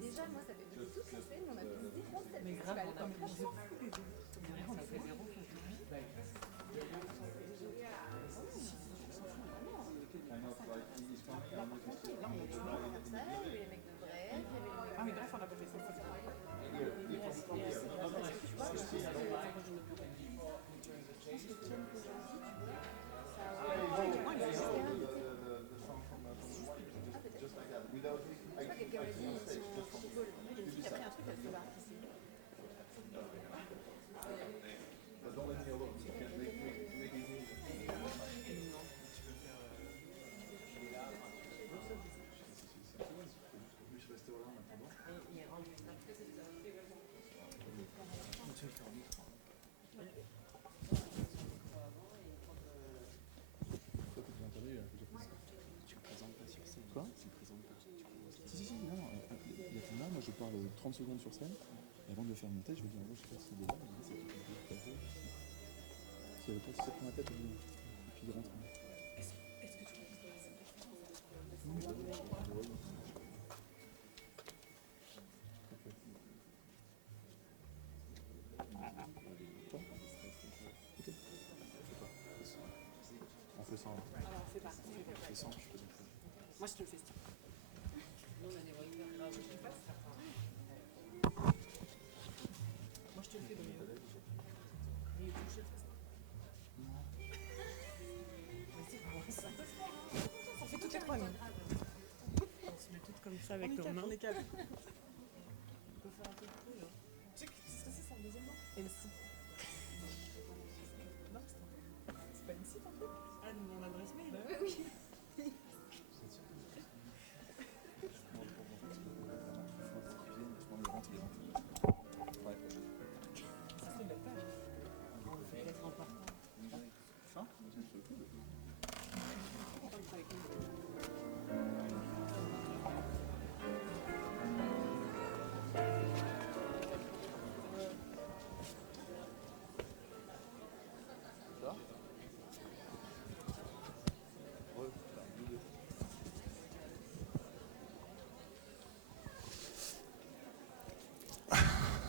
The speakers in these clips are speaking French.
Déjà, moi, ça fait depuis toute la semaine, on a fait 0 cette Mais grave, festival. on a fait zéro. On a fait zéro. Les mecs de Brest, il y avait les mecs Ah, mais bref, on a pas fait ça. Moi je parle 30 secondes sur scène, et avant de le faire monter, je vais dire je sais pas si il est là, mais c'est tout à fait. S'il y avait pas, si ça prend la tête, et puis il rentre. Est-ce que tu vois que c'est On fait ça. alors, fais pas. Fais ça, je fais ça. Moi, je te le fais. Nous, on a des voix hyper graves. Moi, je te le fais de mieux. Et tu je te le fais. Vas-y, commence. On fait toutes les trois, nous. On se met toutes comme ça avec nos mains. On est quatre. On peut faire un peu de bruit, là. Tu sais que c'est son deuxième nom? MC. Non, c'est pas MC, ton truc? Ah, mon adresse mail? Bah oui.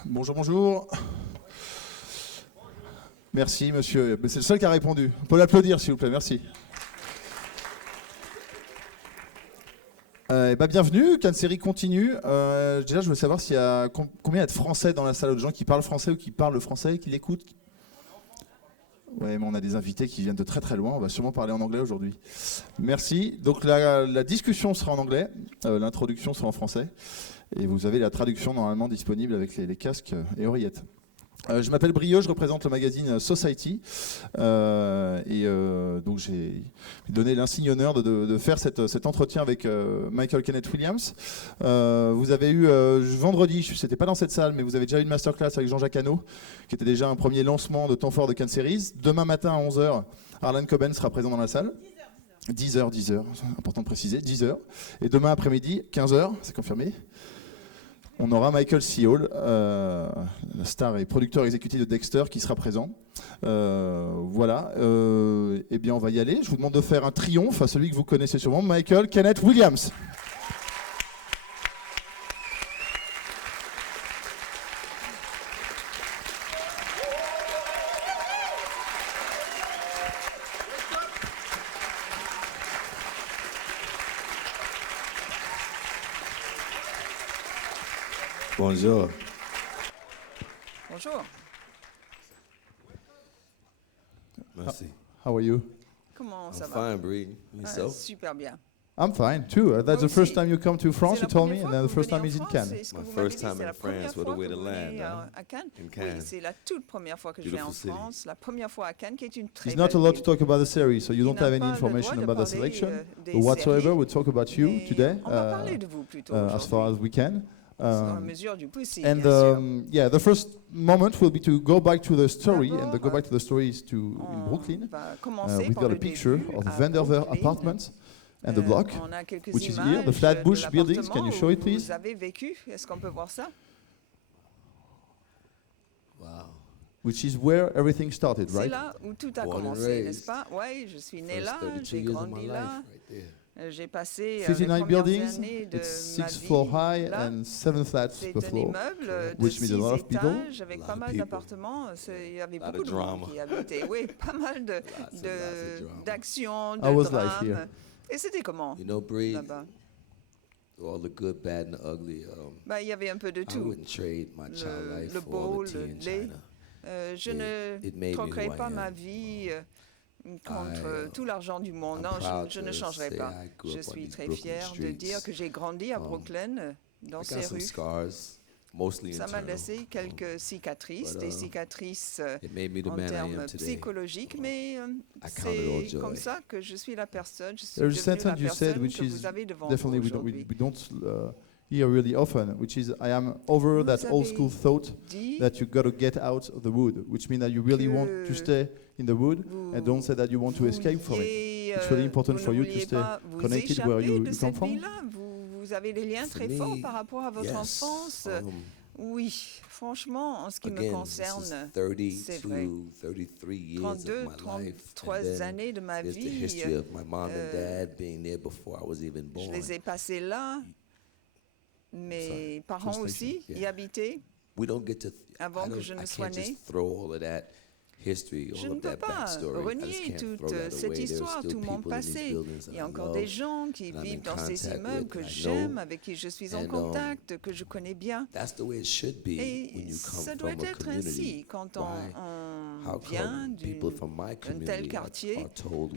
Bonjour, bonjour. Merci, monsieur. C'est le seul qui a répondu. On peut l'applaudir, s'il vous plaît. Merci. Bienvenue. Cannes Série continue. Déjà, je veux savoir s'il y a combien il y a de Français dans la salle, de gens qui parlent français ou qui parlent le français, qui l'écoutent. Ouais, mais on a des invités qui viennent de très très loin. On va sûrement parler en anglais aujourd'hui. Merci. Donc la discussion sera en anglais. L'introduction sera en français. Et vous avez la traduction normalement disponible avec les casques et oreillettes. Je m'appelle Brio, je représente le magazine Society. Donc j'ai donné l'insigne honneur de faire cet entretien avec Michael Kenneth Williams. Vous avez eu vendredi, c'était pas dans cette salle, mais vous avez déjà eu une masterclass avec Jean-Jacques Hano, qui était déjà un premier lancement de temps fort de Cannes Series. Demain matin à 11h, Harlan Coben sera présent dans la salle. 10h, c'est important de préciser, 10h. Et demain après-midi, 15h, c'est confirmé. On aura Michael C. Hall, star et producteur exécutif de Dexter, qui sera présent. Voilà. Eh bien, on va y aller. Je vous demande de faire un triomphe à celui que vous connaissez sûrement, Michael Kenneth Williams. Bonjour. Bonjour. Merci. How are you? Comment I'm ça va? fine, Bree. Yourself? Super bien. I'm fine too. That's the first time you come to France, you told me, and then the first time is in Cannes. My first time in France, what a way to land, à Cannes. in Oui, Cannes. c'est la toute première fois que je viens en Beautiful city. France, la première fois à Cannes, qui est une très He's belle not allowed to ville. talk about the series, so you Il don't n'a have any pas le information droit de about the parler, selection des or whatsoever. séries, We'll talk about you mais today, on va parler de vous plutôt as far as aujourd'hui, we can. dans la mesure du possible, And bien sûr. yeah, the first moment will be to go back to the story, and the D'abord, go back to the story is in On Brooklyn. va commencer We've par got a le picture début of à Vanderveer Brooklyn. Apartments. and the block, On a quelques which is images here, the Flatbush de buildings. Can you show it, l'appartement où please? vous avez vécu. Est-ce qu'on peut voir ça? Wow. Which is where everything started, C'est right? là où tout a Born and commencé, raised. n'est-ce pas? Oui, je suis né First là, 32 j'ai years of my grandi life là. right there. J'ai passé les 59 premières buildings, années de it's ma 6 vie floors high là. and 7 flats C'est per un floor. immeuble de which means a 6 lot of people. étages avec A lot pas of mal people. d'appartements. Il y avait Lot of beaucoup de monde drama. qui habitait. Oui, pas mal Lots of drama. d'actions, How was de life here? drames. Et c'était comment You know, Bree, là-bas? all the good, bad, and the ugly. Bah, il y avait un peu de I tout. wouldn't trade my child life Le for beau, all the tea le in lait. China. Je It ne made me troquerai who I pas am. ma vie contre I, tout l'argent du monde. I'm Non, proud je ne to changerai say pas. I grew Je up on suis these très Brooklyn fier de dire streets. que j'ai grandi à Brooklyn, dans I ces got some rues. scars, mostly Ça m'a internal. laissé quelques cicatrices, But, des cicatrices It made me the en man I termes am today. psychologiques, mais I count it all c'est joy. comme ça que je suis la personne, je suis There's a devenue la sentence you said personne which que is vous avez devant definitely vous we aujourd'hui. don't hear really often, which is I am over Vous that old avez school thought Dit that you got to get out of the wood, which means that you really want to que stay in the wood vous and don't say that you want to escape from it. vouliez, It's really important vous for ne you to vouliez stay pas vous connected where échapper you de come cette from. vie-là. Vous avez des liens For très me, forts par rapport à votre yes, enfance. Oui, franchement, en ce qui me again, this concerne, is c'est vrai. 33 years 32, of my life. 33 And then années de ma there's the vie, history of my mom and dad being there before I was even je born. les ai passées là. Mes Sorry, parents translation, aussi yeah. y habitaient. We don't get to. Avant I que don't- je ne I sois can't né. just throw all of that history, Je all ne of peux that pas backstory. I just renier can't toute throw that cette away. There's histoire, still tout mon people in these passé. buildings that Il y a I encore love. des gens qui and I'm vivent in dans ces contact immeubles with, que and I j'aime, know. avec qui je suis en And, contact, que je connais bien. That's the way it should be when Et you come ça doit from a être community. ainsi quand Why? on How vient come people d'un from my tel community quartier. are told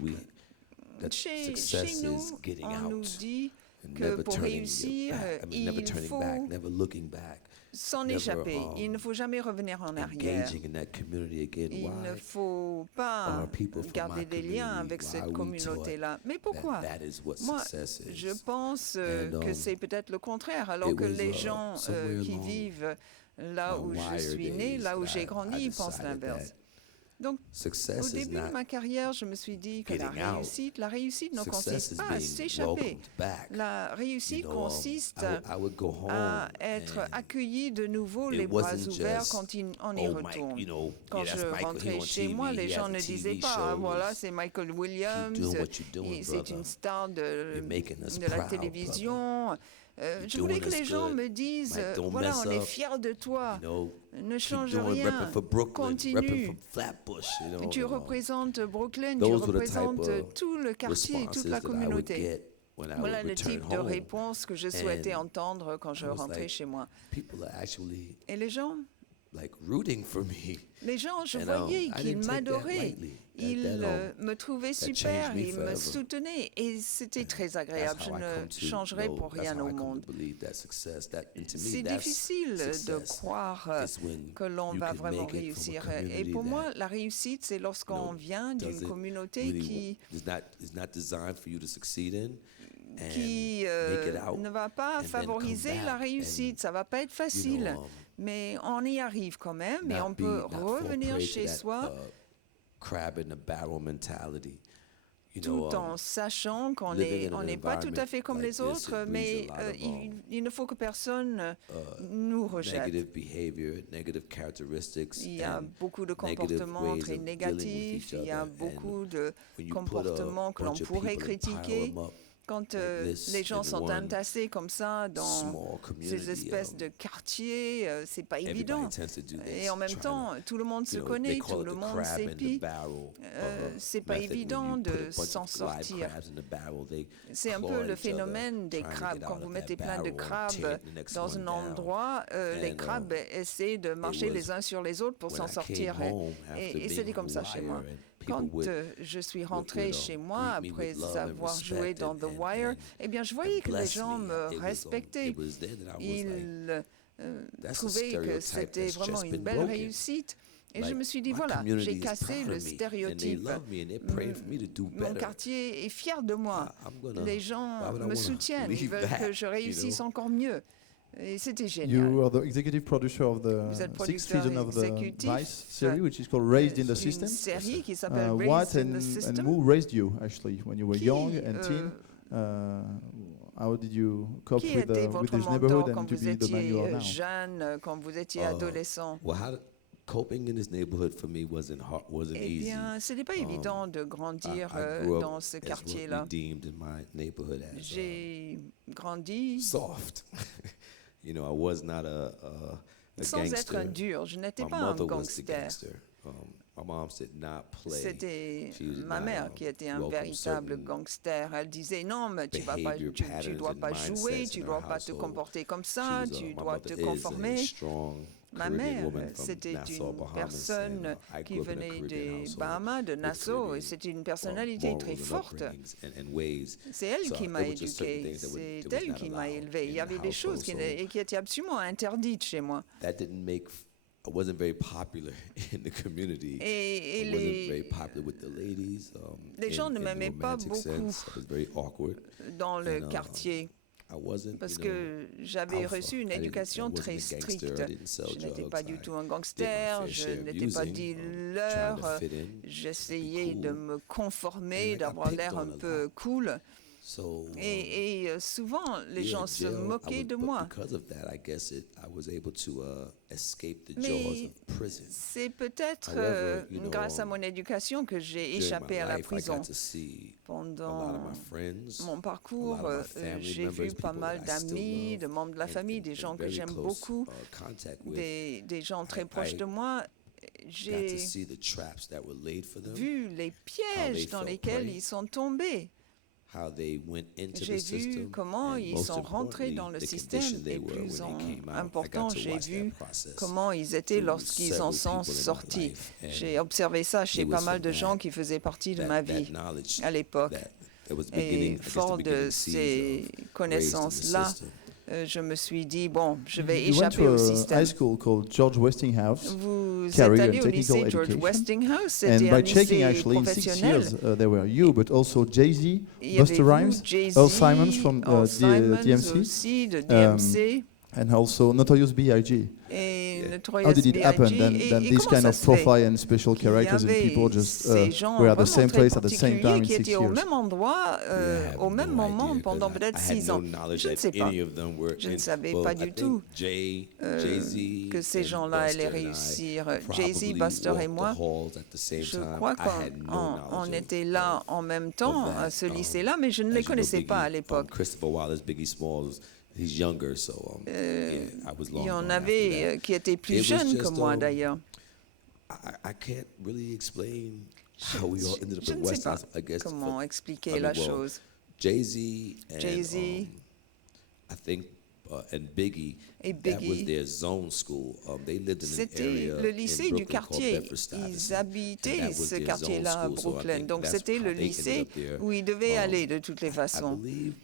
that Chez success nous, is getting on nous out dit and que never pour turning réussir, back. I mean, never il turning faut back, never looking back, s'en never, échapper. Il ne faut jamais revenir en arrière. engaging in that community again. Il ne Why? faut pas are people from garder my des liens community, avec why cette are we communauté-là. Mais pourquoi? That is what Moi, success is. je pense And, que c'est peut-être le contraire, alors it que was, les gens somewhere qui along vivent là my où je wire suis né, days là où that j'ai I grandi, ils pensent decided l'inverse. that Donc, success au is début de not ma carrière, je me suis dit que getting out. la réussite ne Success consiste is pas à being s'échapper. welcomed back. La réussite You know, consiste I would go home à être and accueilli de nouveau it les bras wasn't ouverts just, quand on y oh, Mike, retourne. you know, Quand yeah, je that's Michael, he rentrais on chez TV, moi, les he gens has ne the disaient TV pas ah, shows. voilà, c'est Michael Williams, doing what you're doing, c'est brother. une star You're making us de la proud, télévision. Je You're voulais doing que les us gens good. me disent Mike, don't voilà, mess on est up. fiers de toi, You know, ne keep change doing, rien, repping for Brooklyn, repping continue. from Flatbush, you know. Tu représentes Brooklyn, tu Those were the type représentes of tout le quartier, responses toute la that I would communauté. get when I Voilà would le return type de home. réponse que je souhaitais And entendre quand je I was rentrais like, chez moi. People are actually Et les gens, like rooting for me. je And, voyais I qu'ils didn't take that m'adoraient. lightly. Ils That, me trouvaient changed super, me ils me forever. soutenaient et c'était très agréable. That's Je how I ne come to changerai know, pour that's rien how au I come monde. to believe that success, that, and to me, C'est that's difficile de success. croire It's when que l'on you va can vraiment make it from a réussir. Et community pour moi, that, la réussite, c'est lorsqu'on vient d'une doesn't communauté really qui is not designed for you to succeed in. And qui make it out, ne va pas and then favoriser come la back réussite. Ça va pas être facile, mais on y arrive quand même et on peut revenir chez soi crab in the barrel mentality. You tout know, en sachant qu'on living in an n'est pas tout à fait comme environment les like this, autres, it mais breeds a lot of, il ne faut que personne nous rejette. negative behavior, negative characteristics, Il y a and beaucoup de negative comportements ways très of dealing with négatifs, each il y a other. beaucoup And de when you comportements put que a l'on bunch of pourrait people and pile critiquer. 'em up Quand like this les gens in sont one entassés comme ça dans small community, ces espèces de quartiers, c'est pas évident. everybody tends to do this, Et en même trying temps, tout le monde se you know, connaît, they call tout it le the monde crab in the s'épie. barrel, C'est pas method. When évident you put a de bunch of s'en live sortir. crabs in the barrel, they C'est un claw peu at le each other, phénomène des trying to crabes. get Quand out vous of mettez that plein de barrel and crabes tear the next dans one un down. endroit, les And, crabes essaient de marcher was les uns sur les autres pour when s'en I came sortir. home Et after c'était being comme ça chez Wire, moi. and Quand people would je suis rentrée chez moi, greet me après with love and avoir joué respect dans The and Wire, eh bien, je voyais que les bless gens me. me It was, respectaient. it was then that I was like, Ils that's a trouvaient que stereotype c'était that's vraiment just une been belle broken. réussite. Et je Like, me suis dit, my voilà, community j'ai is cassé proud le of me, and they stéréotype. love me, and they're praying for me to do Mon better. quartier est fier de moi. I'm gonna- Les why gens would I me wanna soutiennent. Ils leave veulent que that, je you réussisse know? encore mieux. Et c'était You génial. are the executive producer of the Vous êtes sixth producteur season of the exécutif, Vice series, which is called Raised in the Une System. série qui s'appelle What Raised in the and System. who raised you actually when you were Qui, young and teen? How did you cope Qui with, était with votre this mentor neighborhood quand and to vous be the man you are étiez now? jeune, quand vous étiez adolescent? Well, coping in this neighborhood for me wasn't Eh easy. bien, ce n'est pas évident de grandir I grew up dans ce as what quartier-là. we deemed in my neighborhood as J'ai grandi soft. You know, I was not a sans être gangster. un dur. Je n'étais My pas un mother was the gangster. gangster. My mom did not play. C'était She was ma not, mère qui était un welcome véritable certain gangster. Elle disait non, mais tu vas pas, behavior tu patterns dois and pas jouer, mindsets tu in dois our pas te household. comporter comme She ça, was, tu my dois mother te is conformer. a strong Ma Caribbean mère, woman from c'était Nassau, une Bahamas, personne and, I qui grew up in a venait Caribbean des household Bahamas, de with Nassau, et Caribbean, c'était une personnalité morals très and forte. upbringings and ways. C'est elle So qui it m'a was just certain éduqué, things that c'est was elle not qui m'a allowed élevé. Il y in avait the des choses household, qui étaient absolument interdites chez moi. That didn't make. I wasn't very popular in the community. Et I wasn't very popular with the ladies. les gens ne in the m'aimaient pas romantic beaucoup sense. I was very awkward. dans le And, quartier I wasn't, parce you know, que j'avais alpha. reçu une I éducation wasn't très a gangster. stricte. I didn't sell Je n'étais drugs. pas du I tout un did my gangster, fair je share of n'étais pas using, dealer, trying to fit in, j'essayais be de cool. me conformer, And I got d'avoir picked l'air on un a peu lot. cool. So, Et souvent, les yeah, gens se jail, moquaient de but moi. because of that, I guess I was able to escape the Mais jaws of prison. c'est peut-être However, you know, grâce à mon éducation que j'ai During échappé my à la life, I prison. got to see a lot Pendant of my friends, mon parcours, a lot of my family j'ai vu members, pas people mal that I still d'amis, love, de membres de la and- famille, and- des and gens que very j'aime close, beaucoup, contact with. des gens très I- proches I de moi. Got to J'ai see the traps that were laid for them, vu les pièges dans fell lesquels prey. ils sont tombés. how they went into J'ai the system, vu comment and ils most sont rentrés dans le importantly, the système condition they et were plus when they came out. I important, got to j'ai watch vu that process comment ils étaient through lorsqu'ils en several sont people in my sortis. life, and J'ai observé ça chez it pas was mal from de gens that- qui faisaient partie de that- ma that vie knowledge à l'époque. that was the Et beginning, I guess, the fort de beginning seeds ces of raised in the connaissances-là, system. je me suis dit, bon, je vais You went échapper to au a système. high school called George Westinghouse. Vous Career êtes and allé au technical lycée George education. Westinghouse, And c'était un by checking, lycée actually, in 6 professionnel. years, there were you, but also Jay-Z, Il y avait Busta vous, Rhymes, Jay-Z, Earl Simons from Earl Simons DMC, aussi, de DMC, and also Notorious B.I.G. et Yeah. Notorious How did it happen? B.I.G. Then Et this comment kind ça of se fait profile and special qu'il y characters and avait people just ces gens were at the vraiment same très place at the same time particuliers in qui 6 étaient au years. même endroit, Yeah, I have au même no moment idea, pendant 'cause peut-être I had 6 no ans. knowledge Je ne that sais pas. any of them were Je ne in- savais well, pas I du think tout Jay-Z que ces and gens-là allaient Buster and I réussir. probably Jay-Z, Buster et walked moi, the halls at the same je time. crois I had no qu'on knowledge était of- là en même temps that, à ce lycée-là, mais je ne les as you know, connaissais pas à Biggie, l'époque. Christopher Wallace, Biggie Smalls, he's younger, so yeah, I was long Il y en gone avait after that. qui étaient plus It was jeunes que just, moi d'ailleurs. I can't really explain how we all ended up Je in ne sais West pas House. I guess comment for- expliquer I mean, la well, chose. Jay-Z and Jay-Z I think and Biggie, et that was Biggie, their zone school. They lived in an c'était area le in lycée du Brooklyn called quartier. Bedford-Stuyvesant, Ils and habitaient that was ce their quartier-là à zone school, so I Brooklyn. think Donc that's c'était how le they ended lycée up there. où ils devaient aller de toutes les I façons. believe,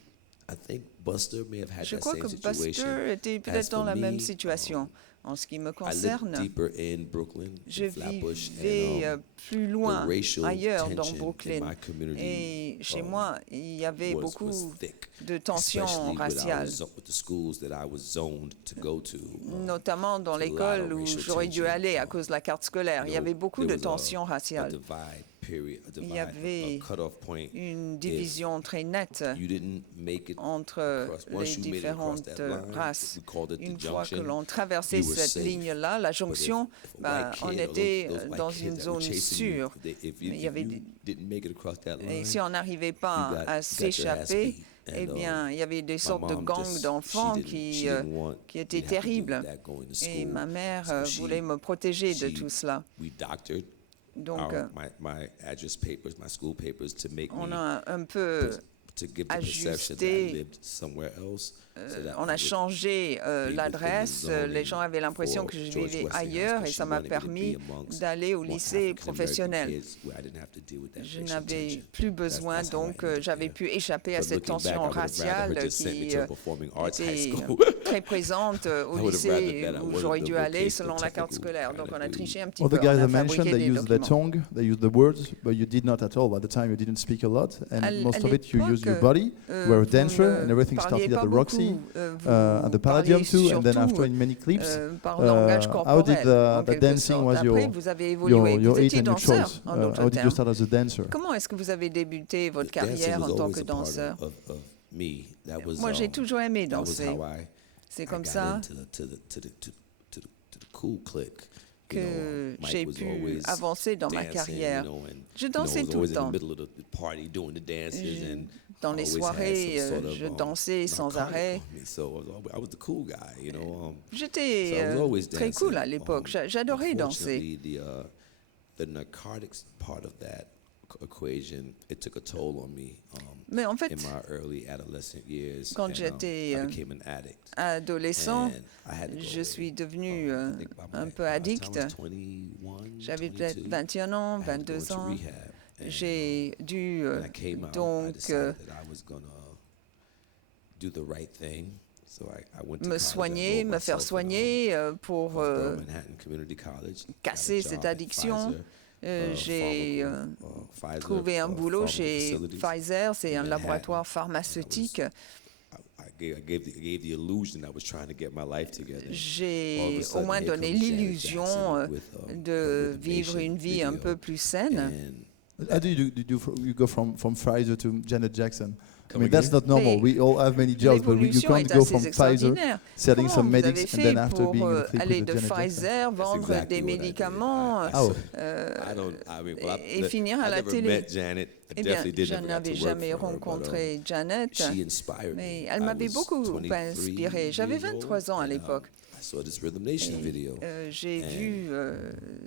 I think Buster may have had Je that crois same que situation. Buster était As peut-être dans for la même me, situation. En ce qui me I lived concerne, deeper in Brooklyn, je in Flatbush, vivais and plus loin, the racial ailleurs dans tension in Brooklyn. my community Et chez moi, il y avait was beaucoup thick, de tensions especially raciales, with the schools that I was zoned to go to. notamment dans a lot of l'école où racial j'aurais dû tension. aller à cause de la carte scolaire. Il y avait beaucoup de tensions a raciales. divide, period, a Il y divide, avait a cutoff point. Une division très nette You didn't make it entre across. Once les you made it across différentes that line, races. we called it the Une fois que junction. l'on traversait you were cette safe. ligne-là, la But jonction, if a white on kid or était those white dans kids une that were zone chasing you, sûre. if Il y avait you didn't make it across that Et line, si on n'arrivait you pas got à your ass s'échapper, beat. eh And, bien, il y avait des my sortes de mom gangs just- d'enfants she qui didn't want étaient me to have to deal terribles. with that going to Et school. ma mère So she- voulait me protéger de she- tout cela. We doctored Donc, my address papers, my school papers, to make on me a un peu to give the perception that I ajusté, lived somewhere else. So that on I a would changé be l'adresse. within the Les gens avaient l'impression for que je George vivais Westinghouse, ailleurs et because ça she m'a wanted me to permis be amongst d'aller au more lycée African-American professionnel. kids where I didn't have to deal with that Je racial n'avais tension. plus besoin, That's how I donc ended up j'avais there. pu échapper à But cette looking back, I tension would have rather raciale her just send me qui to a performing arts high était school. très présente au I would have lycée rather that I où wasn't j'aurais the dû aller vocational selon la carte technical scolaire. kind Donc of on a dude. triché un petit All peu, the guys on a I mentioned, fabriqué they des used their documents. tongue, they used the words, but you did not at all. At the time, you didn't speak a lot, and À most of it you l'époque, used your body. You were a dancer, and everything started at the Roxy, at the Palladium too, and then after in many clips. Par langage How did corporel, en the quelque dancing sorte. was Après, vous avez évolué. your Vous aim étiez and your danseur, choice? en d'autres How did you termes. start as a dancer? Comment est-ce que vous avez débuté votre Dancing carrière was en tant always que a part danseur? of me. That was, Moi, j'ai toujours aimé that was danser. how C'est I comme got ça into to the cool clique. que Mike j'ai was pu always avancer dans ma dancing, carrière. and, Je dansais was tout always le in temps. the middle of the party doing the dances, and Dans les always had soirées, some sort of, je dansais sans narcotic arrêt. on me. So I was the cool guy, J'étais So I was always très dancing. cool à l'époque. J'adorais danser. Unfortunately, the narcotics part of that equation, it took a toll on me. Mais en fait, In my early adolescent years, quand and, j'étais I became an addict. adolescent, And I had to go je away. suis devenu I think un peu by the time I addict. was 21, J'avais peut-être 22, 21 ans, I had to go 22 into ans. rehab. And, J'ai dû when I came out, I donc decided that I was gonna do the right thing. So I went to me college, I soigner, enrolled me faire myself in, soigner pour Borough Manhattan Community College. Got a casser job cette at addiction. Pfizer, J'ai Pfizer, trouvé un boulot pharmaceutical chez facilities. Pfizer, c'est un Manhattan. laboratoire pharmaceutique. I gave the illusion I was trying to get my life together. All of J'ai a au sudden, moins here donné comes Janet l'illusion Jackson with, de Rhythm vivre Nation une vie un video. peu plus saine. And How do you go from Pfizer to Janet Jackson? I Come mean, that's again? not normal. Mais We all have many jobs, but you l'évolution can't est go assez from Pfizer, extraordinaire. selling Comment some vous avez medics, and fait then after pour being in a clip aller with de Janet Jackson? Pfizer, vendre exactly des what I did. médicaments Oh. I don't. I mean, well, et finir à I la never télé? met Janet. I Eh bien, definitely did je never got n'avais to work jamais for her, but, rencontré Janet, she inspired mais me. elle I m'avait was beaucoup 23 inspiré. J'avais years old, 23 ans à and, l'époque. I saw this Rhythm Nation video. J'ai and vu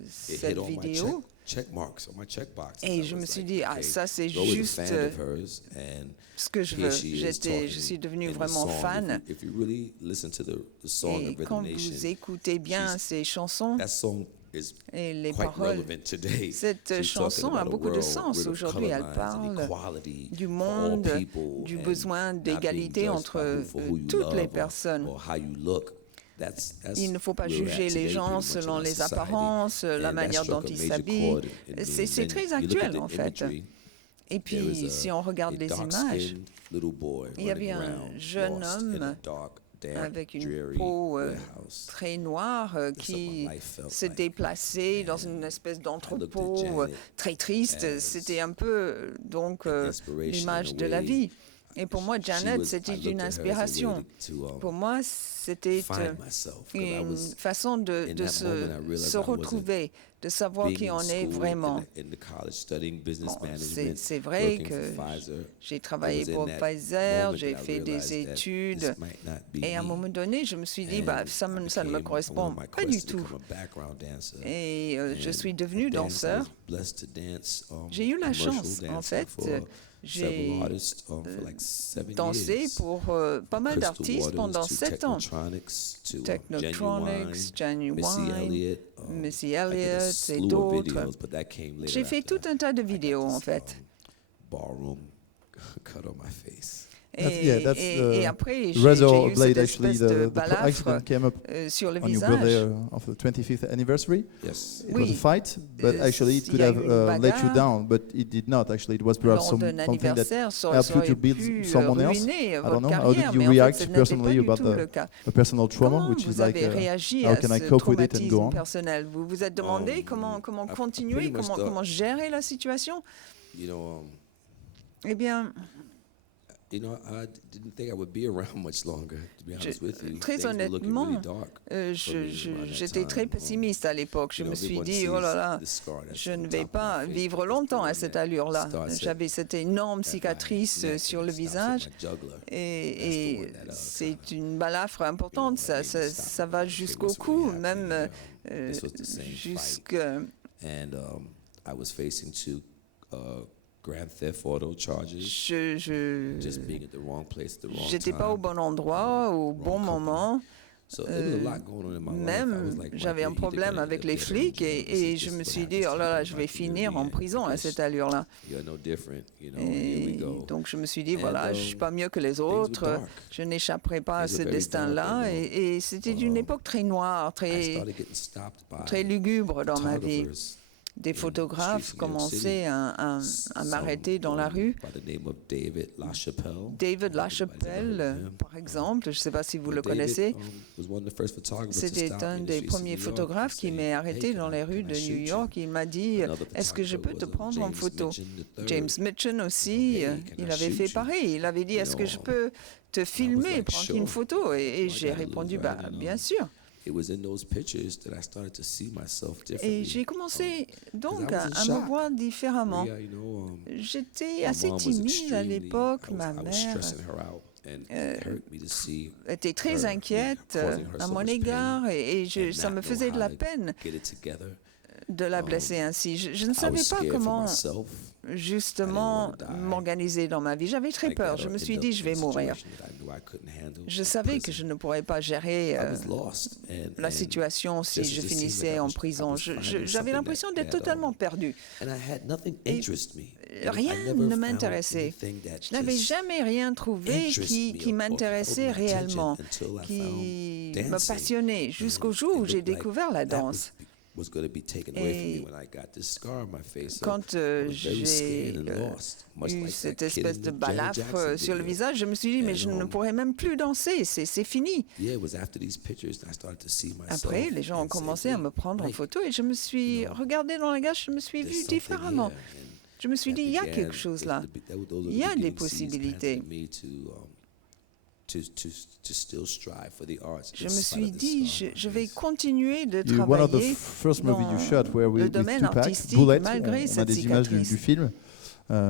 It cette hit all my vidéo check marks on my checkbox. et I je was me suis like, dit, ah, okay, ça c'est I was a juste fan of hers, and ce que je here veux. she is talking Je suis devenue in the vraiment song. fan. If you really listen to the song Et of quand Rhythm Nation, vous écoutez bien she's- ces chansons that song is et les quite paroles, relevant today. cette She's chanson talking a about a beaucoup de world sens rid of aujourd'hui. Elle color lines and parle equality du for all monde, people du and besoin not d'égalité being judged entre by who- for who you toutes love les or- personnes. or how you look. That's Il ne faut pas where we're at juger les today gens pretty much in selon our les society. apparences, la And that manière dont struck a ils major s'habillent. chord in me. C'est Then très you look at actuel the en fait. imagery, Et there was puis, si on regarde les images, dark-skinned little boy il y avait running un around, jeune lost homme in a dark, damp, avec une dreary peau warehouse. très noire That's what qui my life felt se like. déplaçait dans une espèce d'entrepôt très triste. as C'était un peu donc inspiration l'image in a de la way. vie. Et pour moi, She Janet, was- c'était I looked une at her as a way inspiration. to, Pour moi, c'était find myself, 'cause I une was façon de in that moment, I realized se I wasn't retrouver, de savoir being qui in on est school, vraiment. in the college, studying business Bon, management, c'est vrai working que for Pfizer. j'ai It travaillé was in pour that Pfizer, moment j'ai that I fait des realized that études. this might not be Et à un me. moment donné, je me suis dit, And bah, ça ne me became correspond one of my pas du quests to tout. become a background dancer. Et je And suis devenue I danced, I danseur. was blessed to dance, J'ai eu la commercial chance, en dancing fait, for j'ai several artists, for like 7 dansé years. pour pas mal Crystal d'artistes Waters pendant to 7 ans. Technotronics to Technotronics, Genuine, Missy Genuine, Elliott, Missy I did a Elliott et slew of d'autres. videos, but that came later J'ai fait after tout un tas de I got vidéos, en this, fait. Ballroom cut on my face. That's Et après, j'ai Razor eu Blade, cette actually, espèce de the balafre accident came up sur le on your birthday visage. of the 25th anniversary. Yes. It was a Oui. fight, but actually it Il could y a have eu une let you bagarre. down, but it did not. Actually, it was perhaps Lors d'un something that anniversaire, ça helped you aurait to build pu someone else. ruiner I don't votre know. How did carrière, you mais en fait, react ce n'était pas personally du about tout le cas. a personal trauma, Comment which is vous like avez réagi how à can I ce cope with it and go traumatisme on? personnel? Vous vous êtes demandé comment I continuer, pretty much thought- comment gérer la situation? You know, Eh bien, I didn't think I would be around much longer, to be honest with you. très Things were looking honnêtement, really dark for me around that j'étais très time. pessimiste à l'époque. Je You know, me suis everyone dit, sees oh là là, the scar that's je on ne top vais of pas my face, vivre but it's the longtemps one à cette that allure-là. starts J'avais cette énorme at my cicatrice neck sur and le stops at visage. my jugular. Et That's the one that, c'est une balafre importante, you know, ça, made me ça, stop. ça va It jusqu'au was cou, really même happening, this was the same fight. jusqu'à... And I was facing 2 Grand Theft Auto charges. Just being at the wrong place at the wrong J'étais pas au time. bon endroit, au bon company. moment. So there was a lot going on in my life. I was Même, like, j'avais un Mike, you're problème gonna avec end up les dead in flics jail. This et is je just me what suis dit, happens oh to là là, people je in vais my finir en community, and prison I à guess cette allure-là. You're no different, here we Et go. donc je me suis dit, And, voilà, je suis pas mieux que les were autres, dark. je n'échapperai pas à Things ce were very destin-là. dark, Et c'était une époque très noire, I started getting stopped by très lugubre dans ma vie. photographers des photographes commençaient à m'arrêter dans la rue. David LaChapelle, par exemple, je ne sais pas si vous le connaissez, c'était un des premiers photographes qui m'est arrêté dans les rues de New York. Il m'a dit « Est-ce que je peux te prendre en photo ?» James Mitchell aussi, il avait fait pareil. Il avait dit « Est-ce que je peux te filmer, prendre une photo ?» Et j'ai répondu « Bien sûr ». Et j'ai commencé donc à me voir différemment. J'étais assez timide à l'époque. Ma mère était très inquiète à mon égard et ça me faisait de la peine de la blesser ainsi. Je ne savais pas comment justement m'organiser dans ma vie. J'avais très peur. Je me suis dit, je vais mourir. Je savais que je ne pourrais pas gérer la situation si je finissais en prison. J'avais l'impression d'être totalement perdu. Et rien ne m'intéressait. Je n'avais jamais rien trouvé qui m'intéressait réellement, qui me passionnait, jusqu'au jour où j'ai découvert la danse. Et quand j'ai eu cette espèce de balafre sur le visage, je me suis dit, mais je ne pourrais même plus danser, c'est fini. Après, les gens ont commencé à me prendre en photo et je me suis regardé dans la glace, je me suis vue différemment. Je me suis dit, il y a quelque chose là, il y a des possibilités. Je me suis dit, je vais continuer de travailler dans le domaine artistique malgré cette cicatrice. Du film,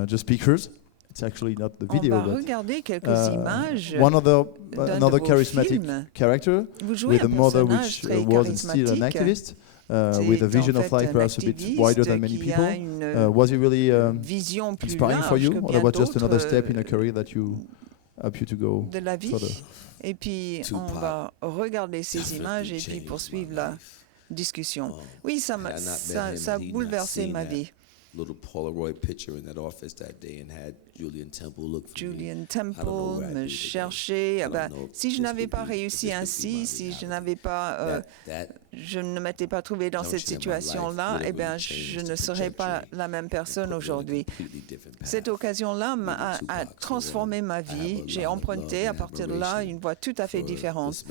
Just Pictures. It's actually not the video, on va regarder quelques images another charismatic film. character with a mother which wasn't still an activist. With a vision of life perhaps a bit wider than many people. Was he really inspiring for you, or was just another step in a career that you help you to go de la vie. further? Et puis on va regarder ces images et puis poursuivre la discussion. Oui, ça a bouleversé ma vie. Little Polaroid picture in that office that day and had Julian Temple look for Julian Temple me cherchait. Si je n'avais pas réussi ainsi, si je n'avais pas, je ne m'étais pas trouvé dans cette situation-là, eh bien, je ne serais pas la même personne aujourd'hui. Cette occasion-là a transformé ma vie. J'ai emprunté à partir de là une voie tout à fait différente.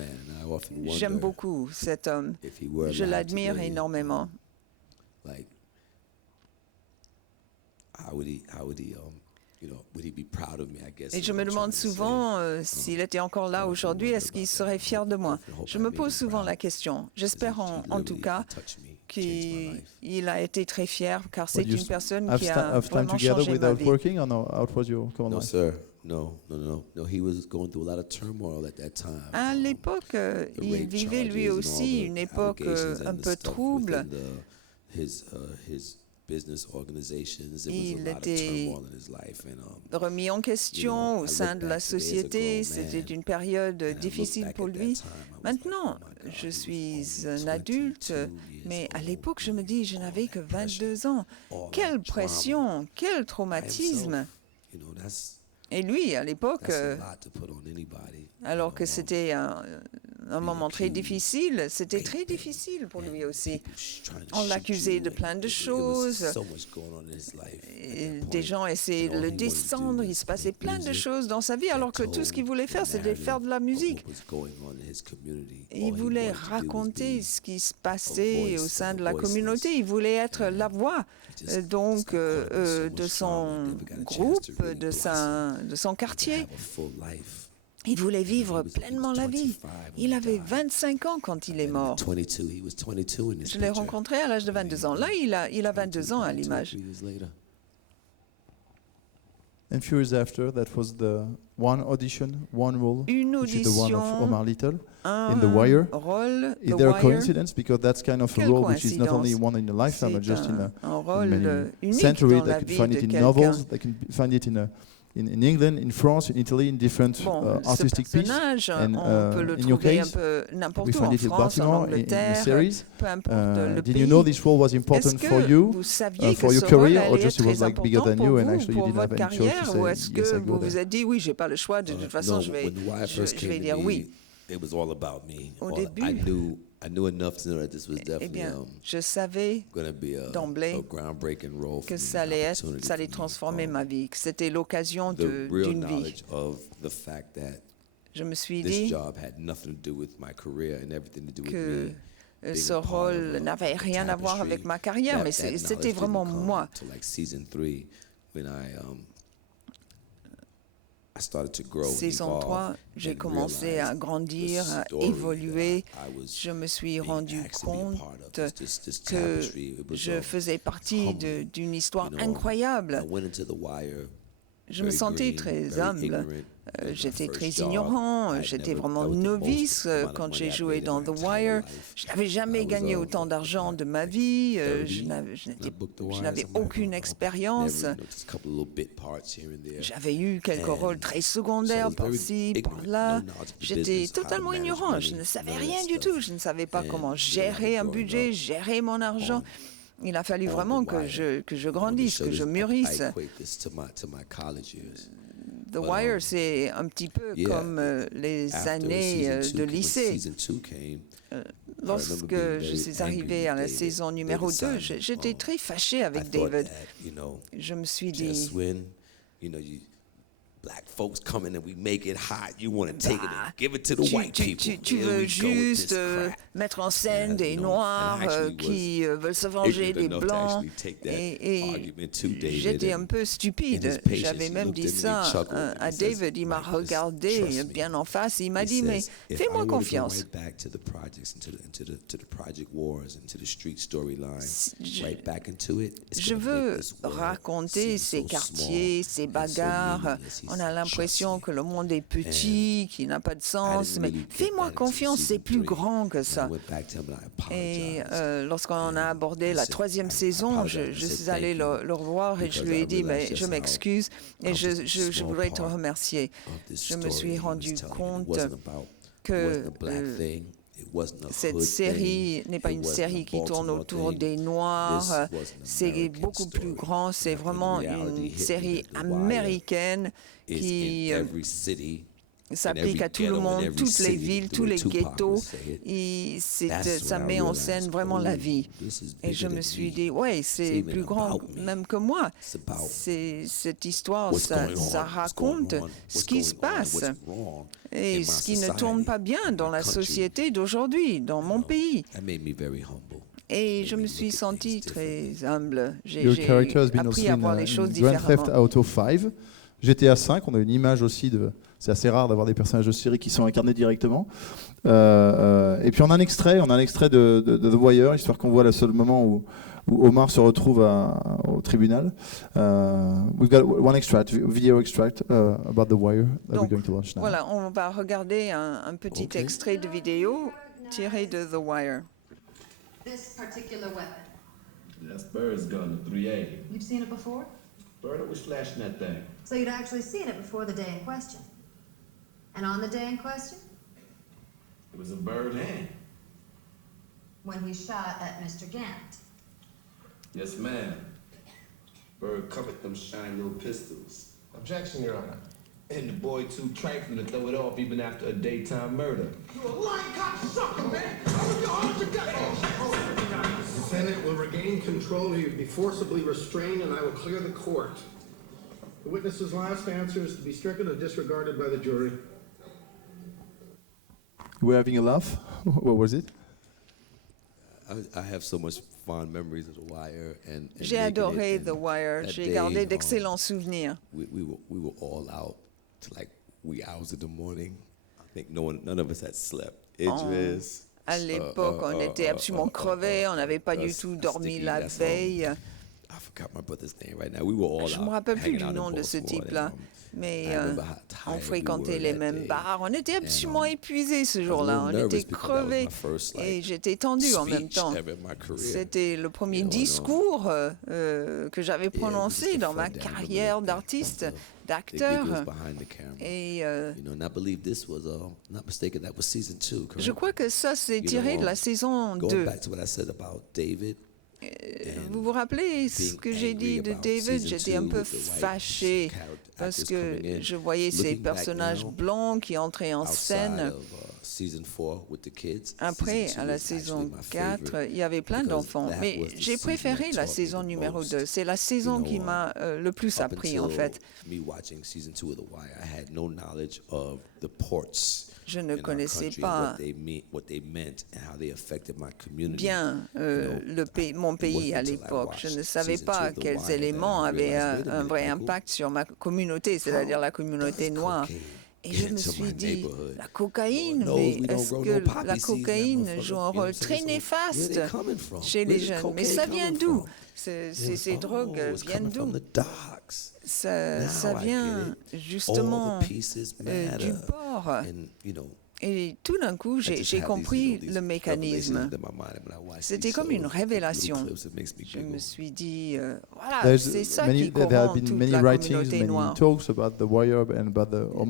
J'aime beaucoup cet homme. Je l'admire énormément. Et je me demande souvent s'il était encore là aujourd'hui, est-ce qu'il serait fier de moi? Je me pose souvent la question. J'espère en tout cas qu'il a été très fier, car c'est une personne qui a vraiment changé ma vie. No, sir. No. He was going through a lot of turmoil at that time. À l'époque, il vivait lui aussi une époque un peu trouble. Il était remis en question au sein de la société. C'était une période difficile pour lui. Maintenant, je suis un adulte, mais à l'époque, je me dis, je n'avais que 22 ans. Quelle pression, quel traumatisme! Et lui, à l'époque, alors que c'était un moment très difficile, c'était très difficile pour lui aussi. On l'accusait de plein de choses. Des gens essayaient de le descendre. Il se passait plein de choses dans sa vie, alors que tout ce qu'il voulait faire, c'était faire de la musique. Il voulait raconter ce qui se passait au sein de la communauté. Il voulait être la voix de son groupe, de son quartier. Il voulait vivre pleinement la vie. Il avait 25 ans quand il est mort. Je l'ai rencontré à l'âge de 22 ans. Là, il a 22 ans à l'image. And few years after, that was the one audition, one role, which is the one of Omar Little in The Wire. Is there a coincidence? Because that's kind of a role which is not only one in a lifetime, but just in many centuries. They can find it in novels, they can find it in England, in France, in Italy, in different artistic pieces. And in your case, we find it in Baltimore, in the series. Did you know this role was important for you, for your career, or just it was like bigger than you and actually you didn't have any choice to say, ou est-ce que vous vous êtes dit, oui, j'ai pas le choix, de toute façon, je vais dire oui. It was all about me. Au début, Eh bien, je savais d'emblée que ça allait transformer ma vie, que c'était l'occasion d'une vie. Je me suis dit que ce rôle n'avait rien à voir avec ma carrière, mais c'était vraiment moi. Saison 3, j'ai commencé à grandir, à évoluer. Je me suis rendu compte que je faisais partie d'une histoire incroyable. Je me sentais très humble. J'étais très ignorant, j'étais vraiment novice quand j'ai joué dans The Wire. Je n'avais jamais gagné autant d'argent de ma vie, je n'avais aucune expérience. J'avais eu quelques rôles très secondaires par-ci, par-là. J'étais totalement ignorant, je ne savais rien du tout. Je ne savais pas comment gérer un budget, gérer mon argent. Il a fallu vraiment que je grandisse, que je mûrisse. The Wire, c'est un petit peu comme les années de lycée. Lorsque je suis arrivé à la saison numéro 2, j'étais très fâché avec David. Je me suis dit... Black folks come in and we make it hot. You want to take it and give it to the white people. Tu veux juste mettre en scène des Noirs qui veulent se venger des Blancs. Et j'étais un peu stupide. J'avais même dit ça à David. Il m'a regardé bien en face. Il m'a dit, mais fais-moi confiance. Je veux raconter ces quartiers, ces bagarres. On a l'impression que le monde est petit, qu'il n'a pas de sens, mais fais-moi confiance, c'est plus grand que ça. Et lorsqu'on a abordé la 3e saison, je suis allé le revoir et je lui ai dit, mais je m'excuse et je voudrais te remercier. Je me suis rendu compte que cette série n'est pas une série qui tourne autour des Noirs, c'est beaucoup plus grand, c'est vraiment une série américaine qui s'applique à tout le monde, toutes les villes, tous les ghettos. Ça met en scène vraiment la vie. Et je me suis dit, ouais, c'est plus grand même que moi. Cette histoire, ça raconte ce qui se passe et ce qui ne tourne pas bien dans la société d'aujourd'hui, dans mon pays. Et je me suis senti très humble. J'ai appris à voir les choses différemment. Grand Theft Auto 5, GTA 5, on a une image aussi de... C'est assez rare d'avoir des personnages de série qui sont incarnés directement. Et puis on a un extrait de The Wire, histoire qu'on voit le seul moment où Omar se retrouve au tribunal. We've got one extract, video extract about The Wire that we're going to launch now. Voilà, on va regarder un petit extrait de vidéo tiré de The Wire. This particular weapon. That's Bird's gun, the 380. You've seen it before? Bird always flashing that thing. So you'd actually seen it before the day in question? And on the day in question? It was a Bird hand. When he shot at Mr. Gant. Yes, ma'am. Bird covered them shiny little pistols. Objection, Your Honor. And the boy too trifling to throw it off even after a daytime murder. You a lying cocksucker, man! The defendant will regain control. He will be forcibly restrained, and I will clear the court. The witness's last answer is to be stricken and disregarded by the jury. We're having a laugh. What was it? I have so much fond memories of The Wire and j'ai adoré The Wire. J'ai gardé d'excellents souvenirs. We were all out to like wee hours in the morning. I think none of us had slept. Idris. À l'époque, on était absolument crevés. On n'avait pas du tout dormi la veille. I forgot my brother's name right now. We were all Je ne me rappelle plus du nom de ce type-là, mais on fréquentait les mêmes bars. On était absolument épuisés ce jour-là. On était crevés et j'étais tendu en même temps. C'était le premier discours que j'avais prononcé dans ma carrière d'artiste, d'acteur. Et je crois que ça, c'est tiré de la saison 2. Vous vous rappelez ce que j'ai dit de David? J'étais un peu fâché parce que je voyais ces personnages blancs qui entraient en scène Après, à la saison 4, il y avait plein d'enfants, mais j'ai préféré la saison numéro 2. C'est la saison qui m'a le plus appris, en fait. Je ne connaissais pas bien mon pays à l'époque. Je ne savais pas quels éléments avaient un vrai impact sur ma communauté, c'est-à-dire la communauté noire. Et je me suis dit, la cocaïne, mais est-ce que la cocaïne joue un rôle très néfaste chez les jeunes? Mais ça vient d'où? Ces drogues viennent d'où? Ça vient justement du port. Et tout d'un coup, j'ai compris le mécanisme. C'était comme une révélation. Je me suis dit, voilà, c'est ça qui corrompt toute la communauté noire.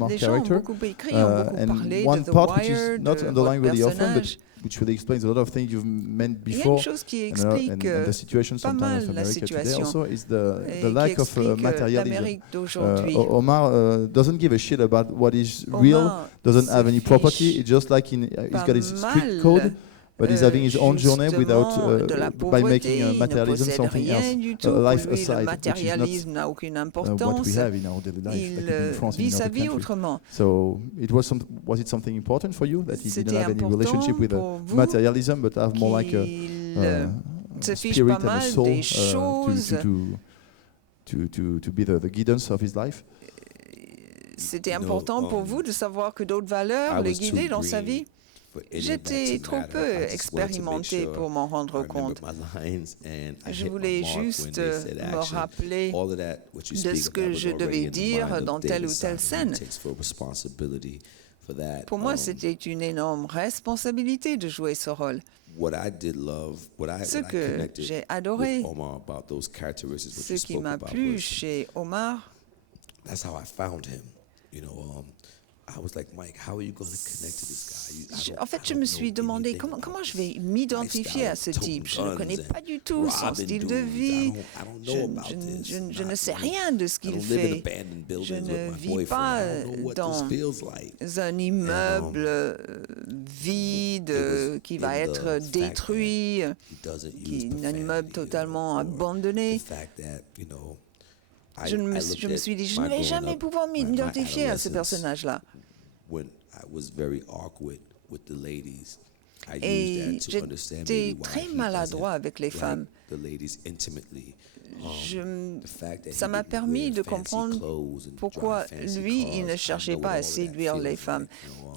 Les gens ont beaucoup écrit, ont beaucoup parlé de The Wire, de votre personnage. Which really explains a lot of things you've meant Il y a une before, chose qui explique and the situation pas sometimes mal of la America today situation also is the et lack qui of explique materialism. l'Amérique d'aujourd'hui. Omar doesn't give a shit about what is real, doesn't have any property. It's just like he's got his street code, but he's having his own journey without by making materialism something else. Life aside, le matérialisme n'a aucune importance. What we have in our daily life, Il like in France, vit in sa other vie countries. autrement. So was it something important for you that he didn't C'était have any relationship with important pour vous materialism, but have more like a se fiche spirit pas and a mal soul des choses. to be the guidance of his life? C'était important pour vous de savoir que d'autres valeurs le guidaient dans sa vie. J'étais trop peu expérimenté pour m'en rendre compte. Je voulais juste me rappeler de ce que je devais dire dans telle ou telle scène. Pour moi, c'était une énorme responsabilité de jouer ce rôle. Ce que j'ai adoré, ce qui m'a plu chez Omar, en fait, je me suis demandé comment je vais m'identifier à ce type. Je ne connais pas du tout son style de vie. Je ne sais rien de ce qu'il fait. Je ne vis pas dans un immeuble vide qui va être détruit, un immeuble totalement abandonné. Je me suis dit, je ne vais jamais pouvoir m'identifier à ce personnage-là. Et j'étais très maladroit avec les femmes. Ça m'a permis de comprendre pourquoi lui, il ne cherchait pas à séduire les femmes.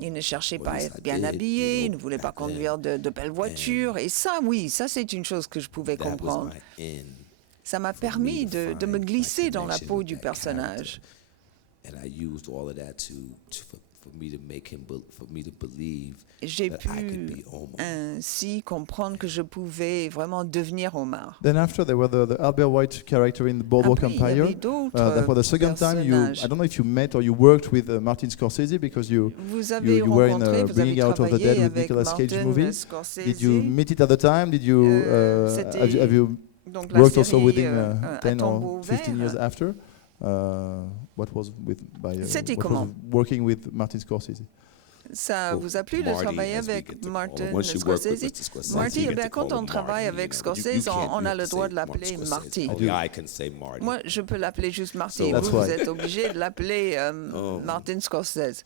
Il ne cherchait pas à être bien habillé, il ne voulait pas conduire de belles voitures. Et ça, oui, ça c'est une chose que je pouvais comprendre. Ça m'a permis de me glisser dans la peau du personnage. J'ai pu ainsi comprendre que je pouvais vraiment devenir Omar. Then after there were the Albert White character in the Boardwalk Empire. That was the second time I don't know if you met or you worked with Martin Scorsese because you were in Bringing Out of the Dead with Nicolas Cage movie. Did you meet it at the time? Did you have you worked also with him 10 or 15 years after? What was working with Martin Scorsese? Ça vous a plu de travailler avec Martin Scorsese? Marty, quand on travaille avec Scorsese, on a le droit de l'appeler Marty. Moi, je peux l'appeler juste Marty. Vous êtes obligé de l'appeler Martin Scorsese.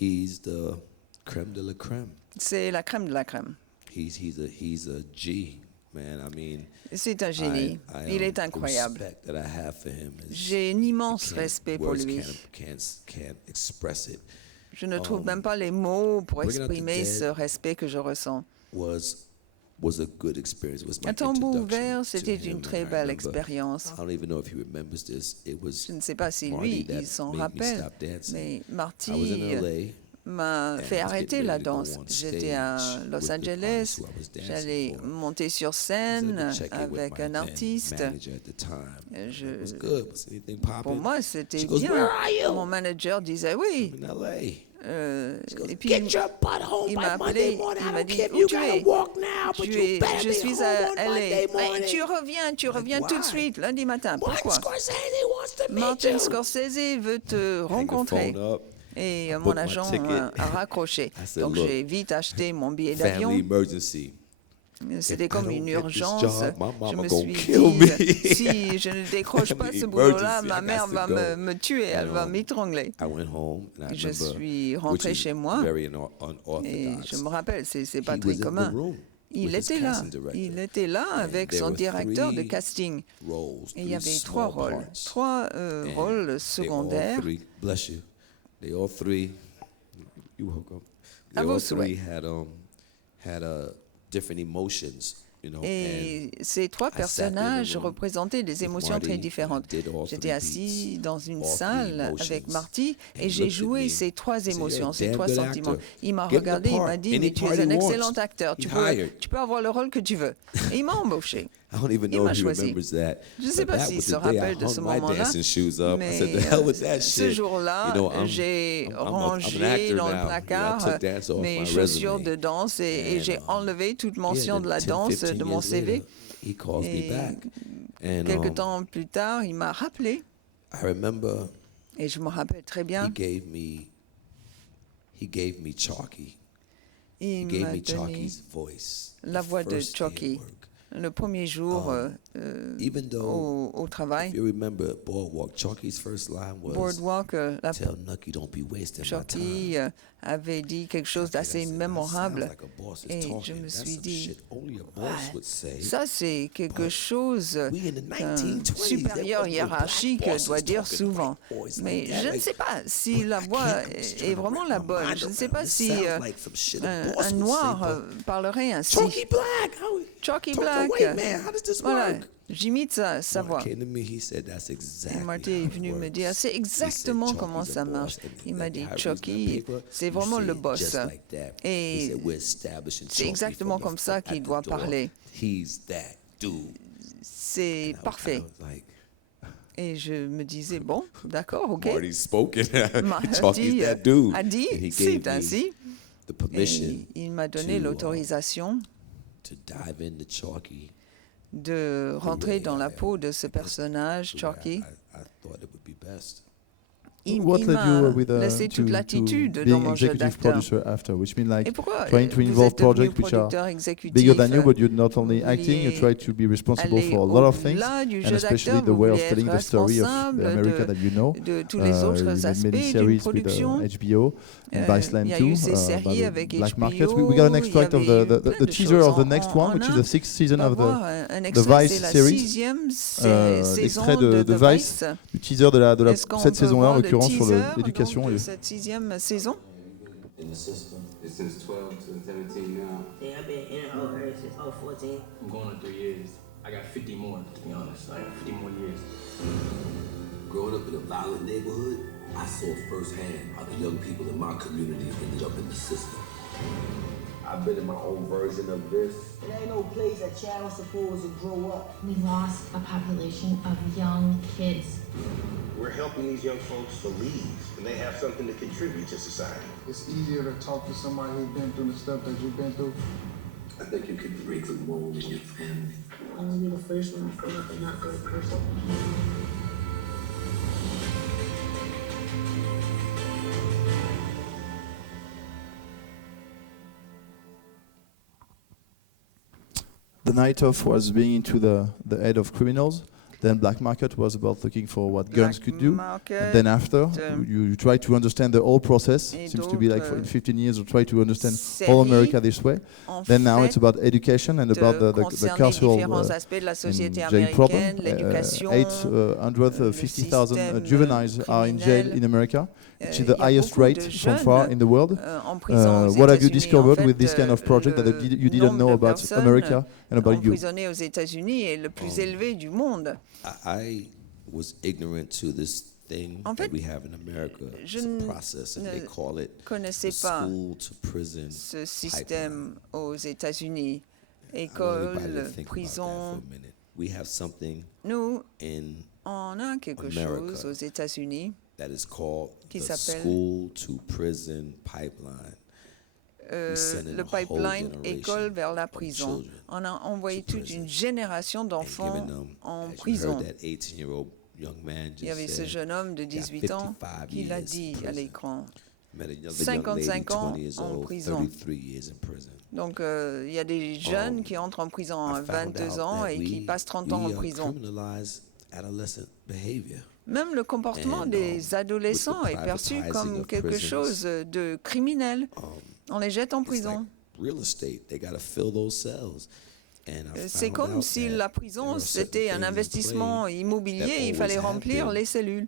He's the crème de la crème. C'est la crème de la crème. He's a G, man. I mean, c'est un génie. Il est incroyable. J'ai un immense respect pour lui. Je ne trouve même pas les mots pour exprimer ce respect que je ressens. Un tombeau ouvert, c'était une très belle expérience. Je ne sais pas si lui, il s'en rappelle, mais Marty m'a fait arrêter la danse. J'étais à Los Angeles, j'allais monter sur scène avec un artiste. Pour moi, c'était bien. Mon manager disait oui. Et puis il m'a appelé, il m'a dit où tu es? Je suis à LA. Tu reviens tout de suite, lundi matin. Pourquoi? Martin Scorsese veut te rencontrer. Et mon agent a raccroché. Donc j'ai vite acheté mon billet d'avion. C'était comme une urgence. Je me suis dit, si je ne décroche pas ce boulot-là, ma mère va me tuer, elle va m'étrangler. Je suis rentré chez moi et je me rappelle, c'est pas très commun. Il était là avec son directeur de casting. Et il y avait trois rôles secondaires. À vos souhaits. Et ces trois personnages représentaient des émotions très différentes. J'étais assis dans une salle avec Marty et j'ai joué ces trois émotions, ces trois sentiments. Il m'a regardé, il m'a dit, mais tu es un excellent acteur, tu peux avoir le rôle que tu veux. Et il m'a embauché. Il m'a choisi. Je ne sais pas s'il se rappelle de ce moment-là, mais ce jour-là, j'ai rangé dans le placard mes chaussures de danse et j'ai enlevé toute mention de la danse de mon CV. Et quelque temps plus tard, il m'a rappelé. Et je me rappelle très bien. Il m'a donné la voix de Chucky. Le premier jour au travail, Boardwalk, Chucky avait dit quelque chose d'assez mémorable et je me suis dit, ça c'est quelque chose qu'un supérieur hiérarchique doit dire souvent. Mais je ne sais pas si la voix est vraiment la bonne. Je ne sais pas si un noir parlerait ainsi. Chucky Black. Voilà, j'imite sa voix. Et Marty est venu me dire, c'est exactement comment ça marche. Il m'a dit, Chucky, c'est vraiment le boss. Et c'est exactement comme ça qu'il doit parler. C'est parfait. Et je me disais, bon, d'accord, ok. Marty a dit, c'est ainsi. Et il m'a donné l'autorisation de rentrer dans la peau de ce personnage, Chucky. Il m'a laissé toute l'attitude dans mon jeu d'acteur. Et pourquoi vous êtes devenu producteur exécutif? Bigger than you, but you're not only acting, you try to be responsible for a lot of things, and especially the way of telling the story of the America that you know. De tous les autres aspects d'une production. HBO, and Viceland il y a too, eu ces séries avec Black HBO, Market. We got an extract of the teaser of the next one, which is the 6th season of the Vice series. L'extrait de Vice, du teaser de cette saison-là, en l'occurrence sur l'éducation. Cette 6e saison. Since 12 to 17 now. Yeah, I've been in her since 14. I'm going on 3 years. I got 50 more, to be honest. I got 50 more years. Growing up in a violent neighborhood, I saw firsthand how the young people in my community ended up in the system. I've been in my own version of this. It ain't no place a child's supposed to grow up. We lost a population of young kids. We're helping these young folks believe, and they have something to contribute to society. It's easier to talk to somebody who's been through the stuff that you've been through. I think you can break the mold in your family. I'm gonna be the first one to stand up and not go first. The night of was being into the head of criminals. Then Black Market was about looking for what guns could do. And then after, you try to understand the whole process. Seems to be like in 15 years, you try to understand all America this way. Then now it's about education and about the carceral jail problem. 850,000 juveniles are in jail in America, which is the highest rate so far in the world. What have you discovered with this kind of project that you didn't know about America and about you? Emprisonné aux États-Unis est le plus élevé du monde. I was ignorant to this thing that we have in America. It's a process, and they call it the school to prison ce système aux États-Unis, école, prison. We have something on a quelque chose aux États-Unis that is called the school to prison pipeline. Le pipeline école vers la prison. On a envoyé toute une génération d'enfants en prison. Il y avait ce jeune homme de 18 ans qui l'a dit à l'écran. 55 ans en prison. Donc, il y a des jeunes qui entrent en prison à 22 ans et qui passent 30 ans en prison. Même le comportement des adolescents est perçu comme quelque chose de criminel. On les jette en prison. C'est comme si la prison, c'était un investissement immobilier, il fallait remplir les cellules.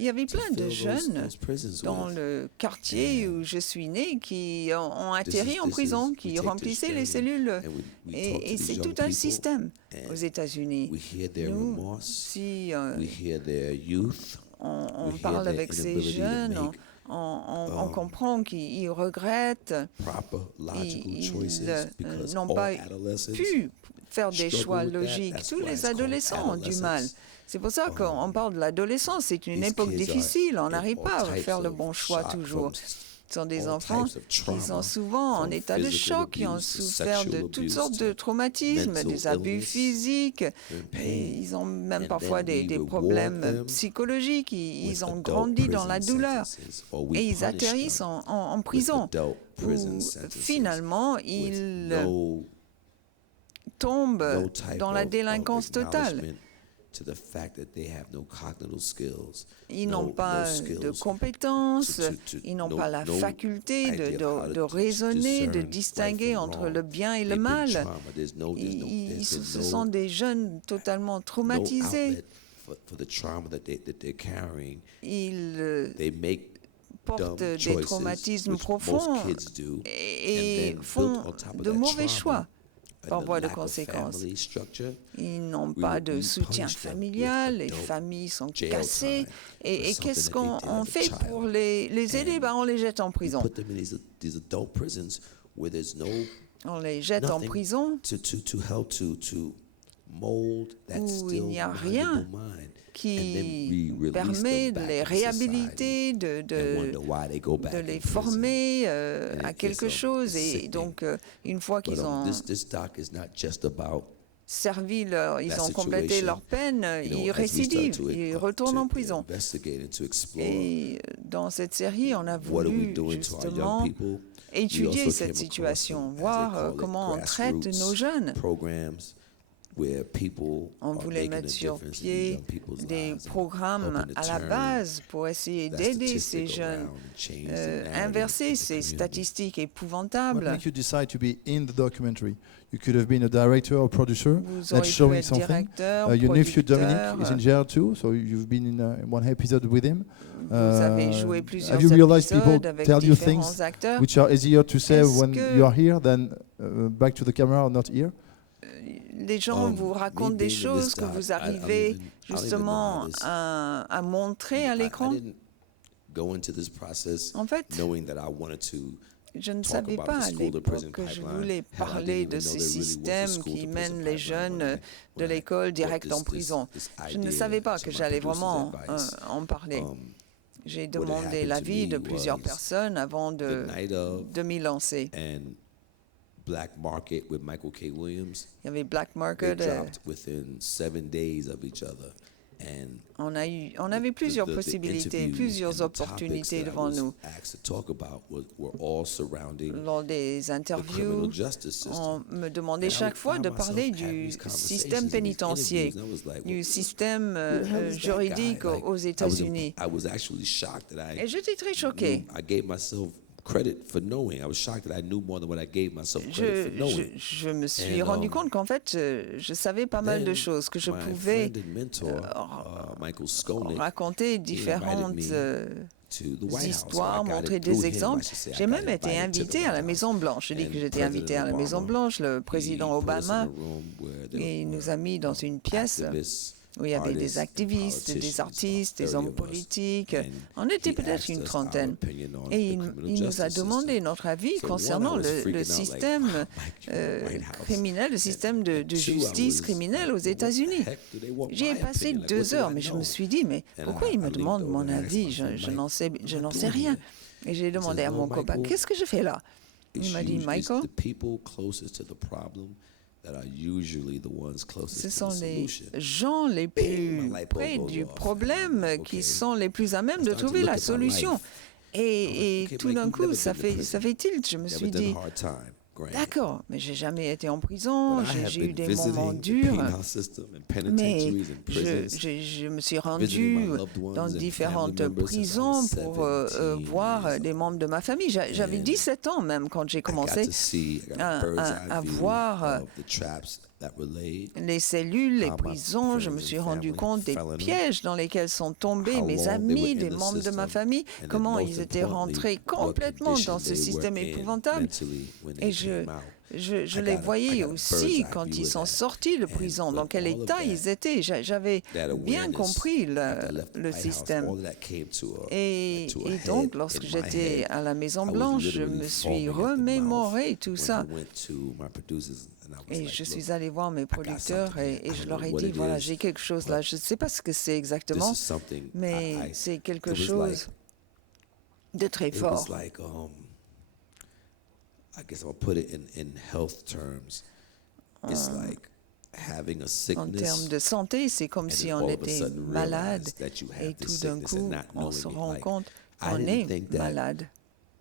Il y avait plein de jeunes dans le quartier où je suis né qui ont atterri en prison, qui remplissaient les cellules. Et c'est tout un système aux États-Unis. Nous, si on parle avec ces jeunes, on comprend qu'ils regrettent, ils n'ont pas pu faire des choix logiques. Tous les adolescents ont du mal. C'est pour ça qu'on parle de l'adolescence. C'est une époque difficile. On n'arrive pas à faire le bon choix toujours. Ce sont des enfants qui sont souvent en état de choc, qui ont souffert de toutes sortes de traumatismes, des abus physiques. Et ils ont même parfois des problèmes psychologiques. Ils ont grandi dans la douleur. Et ils atterrissent en prison. Où, finalement, ils tombent dans la délinquance totale. Ils n'ont pas de compétences, ils n'ont pas la faculté de raisonner, de distinguer entre le bien et le mal. Ce sont des jeunes totalement traumatisés. Ils portent des traumatismes profonds et font de mauvais choix. Par voie de conséquence. Ils n'ont pas de soutien familial, les familles sont cassées. Et qu'est-ce qu'on fait pour les aider? On les jette en prison. On les jette en prison où il n'y a rien qui permet de les réhabiliter, de les former à quelque chose. Et donc, une fois qu'ils ont servi ils ont complété leur peine, ils récidivent, ils retournent en prison. Et dans cette série, on a voulu justement étudier cette situation, voir comment on traite nos jeunes. On voulait mettre sur pied des programmes à la base pour essayer d'aider ces jeunes, inverser ces statistiques épouvantables. What made you decide to be in the documentary? You could have been a director or producer. That's showing something. Your nephew Dominic is in jail too, so you've been in one episode with him. Vous avez joué plusieurs have you realized people épisodes avec tell you différents things acteurs. which are easier to say when you are here than back to the camera or not here? Les gens vous racontent des choses que vous arrivez justement à montrer à l'écran. En fait, je ne savais pas à l'époque que je voulais parler de ces systèmes qui mènent les jeunes de l'école direct en prison. Je ne savais pas que j'allais vraiment en parler. J'ai demandé l'avis de plusieurs personnes avant de m'y lancer. Black Market with Michael K. Williams. Il y avait Black Market. Within 7 days of each other. On avait plusieurs possibilités, plusieurs opportunités devant nous. Lors des interviews, on me demandait chaque fois de parler du système pénitentiaire, du système juridique aux États-Unis. Et j'étais très choqué. Je me suis rendu compte qu'en fait, je savais pas mal de choses, que je pouvais raconter différentes histoires, montrer des exemples. J'ai même été invité à la Maison-Blanche. J'ai dit que j'étais invité à la Maison-Blanche. Le président Obama nous a mis dans une pièce où il y avait des activistes, des artistes, des hommes politiques. On était peut-être une trentaine. Et il nous a demandé notre avis concernant le système criminel, le système de justice criminelle aux États-Unis. J'y ai passé 2 heures, mais je me suis dit, mais pourquoi il me demande mon avis? Je n'en sais rien. Et j'ai demandé à mon copain, qu'est-ce que je fais là? Il m'a dit, Michael, ce sont les gens les plus près du problème qui sont les plus à même de trouver la solution. Et tout d'un coup, ça fait tilt. Je me suis dit, d'accord, mais j'ai jamais été en prison, j'ai eu des moments durs, mais je me suis rendu dans différentes prisons pour voir des membres de ma famille. J'avais 17 ans même quand j'ai commencé à voir les cellules, les prisons. Je me suis rendu compte des pièges dans lesquels sont tombés mes amis, des membres de ma famille, comment ils étaient rentrés complètement dans ce système épouvantable. Et je les voyais aussi quand ils sont sortis de prison, dans quel état ils étaient. J'avais bien compris le système. Et donc, lorsque j'étais à la Maison-Blanche, je me suis remémoré tout ça. Et je suis allé voir mes producteurs et je leur ai dit, voilà, j'ai quelque chose là. Je ne sais pas ce que c'est exactement, mais c'est quelque chose de très fort. I guess I'll put it in health terms. It's like having a sickness. En termes de santé, c'est comme si on était malade et tout d'un coup, on se rend compte qu'on est malade.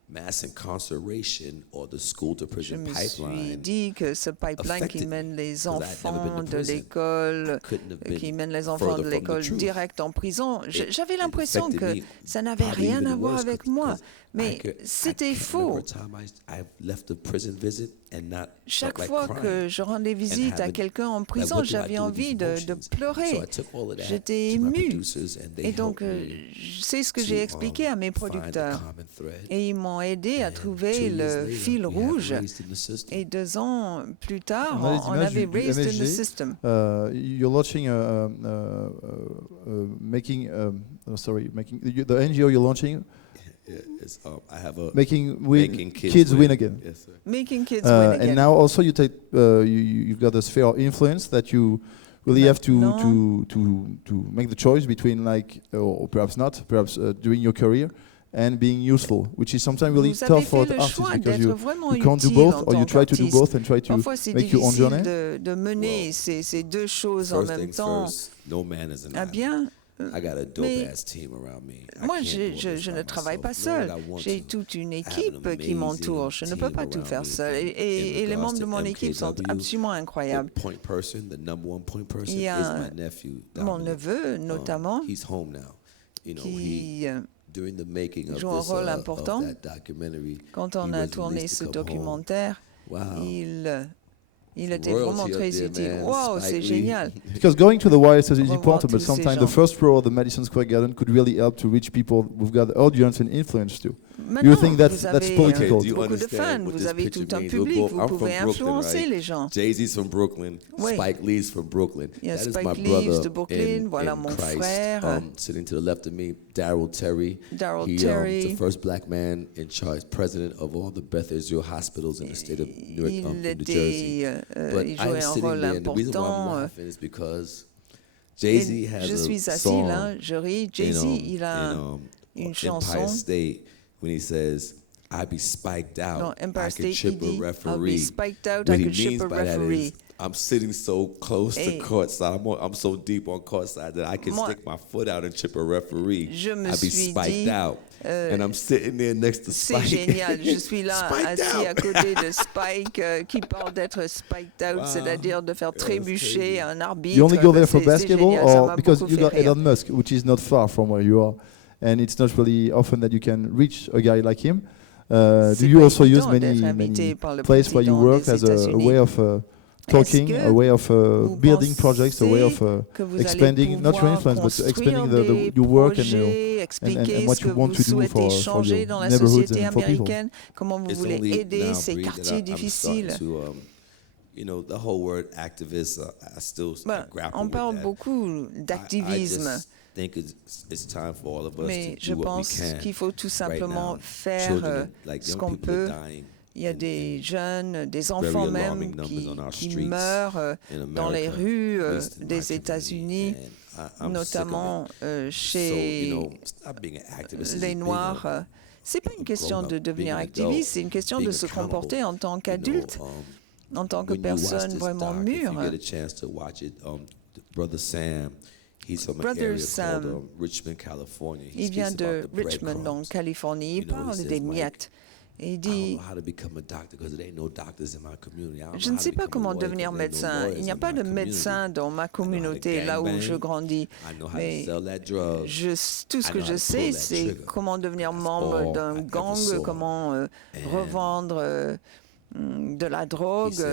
Mass incarceration or the school to prison pipeline. Je me suis dit que ce pipeline qui mène les enfants de l'école, qui mène les enfants de l'école direct en prison, j'avais l'impression que ça n'avait rien à voir avec moi. Mais c'était faux. Chaque fois que je rendais visite à quelqu'un en prison, j'avais envie de pleurer. J'étais ému. Et donc, c'est ce que j'ai expliqué à mes producteurs. Et ils m'ont aidé à trouver le fil rouge. Et 2 ans plus tard, on avait Raised in the System. You're launching making the NGO you're launching. I have a making kids win again. Yes, sir. Making kids win again. And now also you take you've got a sphere of influence that you really have to make the choice between or perhaps not, during your career and being useful, which is sometimes really tough for the artists because you can't do both, or you try to do both and try to make your own journey. De mener ces deux choses en même temps. No man is an Ah bien. I got a dope-ass team around me. Moi, je ne travaille pas seul. J'ai toute une équipe qui m'entoure. Je ne peux pas tout faire seul. Et les membres de mon équipe sont absolument incroyables. Il y a mon neveu, notamment, qui joue un rôle important. Quand on a tourné ce documentaire, il était vraiment très utile. Wow, c'est génial. Because going to the Wire is important, but sometimes the first row of the Madison Square Garden could really help to reach people who've got audience and influence too. Maintenant, you think that's political? Beaucoup de fans, vous avez tout un public, vous pouvez influencer les gens. Jay-Z's from Brooklyn, Spike Lee's from Brooklyn. Il y a Spike Lee de Brooklyn, voilà mon frère. Sitting to the left of me, Daryl Terry. He's the first black man in charge, president of all the Beth Israel hospitals in the state of New Jersey. But I'm sitting there, and the reason why I'm laughing is because Jay-Z has a song, je ris. Jay-Z, il a une chanson. Empire State, when he says, I be spiked out, I could chip a referee. I'll be spiked out, I could chip a referee. I'm sitting so close to courtside. I'm so deep on courtside that I can stick my foot out and chip a referee. I'd be spiked out. And I'm sitting there next to Spike. C'est génial. Je suis là, assis à côté de Spike, qui parle d'être spiked out, c'est-à-dire de faire trébucher un arbitre. You only go there for basketball, or because you got Elon Musk, which is not far from where you are, and it's not really often that you can reach a guy like him. Do you also use many places where you work as a way of talking, a way of building projects, a way of expanding, not your influence, but expanding your work and what you want to do for your neighborhoods and for people? Comment vous voulez aider ces quartiers difficiles? The whole word activist, I still grapple on parle beaucoup d'activisme. Mais je pense qu'il faut tout simplement faire ce qu'on peut. Il y a des jeunes, des enfants même qui meurent dans les rues des États-Unis, notamment chez les Noirs. C'est pas une question de devenir activiste, c'est une question de se comporter en tant qu'adulte, en tant que personne vraiment mûre. Brother Sam, il vient de Richmond, en Californie. Il parle des miettes. Et il dit, je ne sais pas comment devenir médecin. Il n'y a pas de médecin dans ma communauté, là où je grandis. Mais tout ce que je sais, c'est comment devenir membre d'un gang, comment revendre de la drogue.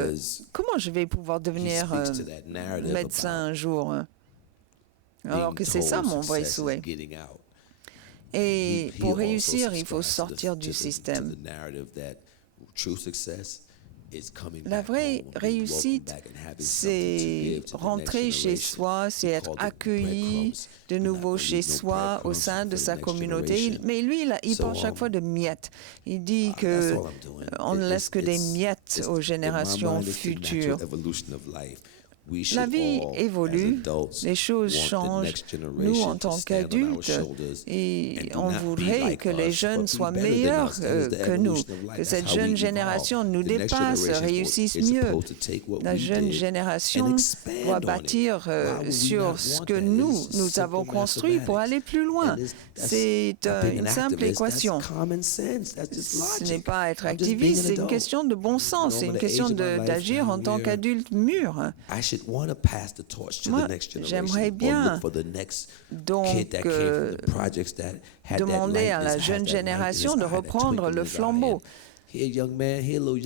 Comment je vais pouvoir devenir médecin un jour? Alors que c'est ça mon vrai souhait. Et pour réussir, il faut sortir du système. La vraie réussite, c'est rentrer chez soi, c'est être accueilli de nouveau chez soi, au sein de sa communauté. Mais lui, il parle chaque fois de miettes. Il dit qu'on ne laisse que des miettes aux générations futures. La vie évolue, les choses changent. Nous, en tant qu'adultes, et on voudrait que les jeunes soient meilleurs que nous, que cette jeune génération nous dépasse, réussisse mieux. La jeune génération doit bâtir sur ce que nous avons construit pour aller plus loin. C'est une simple équation. Ce n'est pas être activiste, c'est une question de bon sens, c'est une question d'agir en tant qu'adulte mûr. Moi, j'aimerais bien donc demander à la jeune génération de reprendre le flambeau.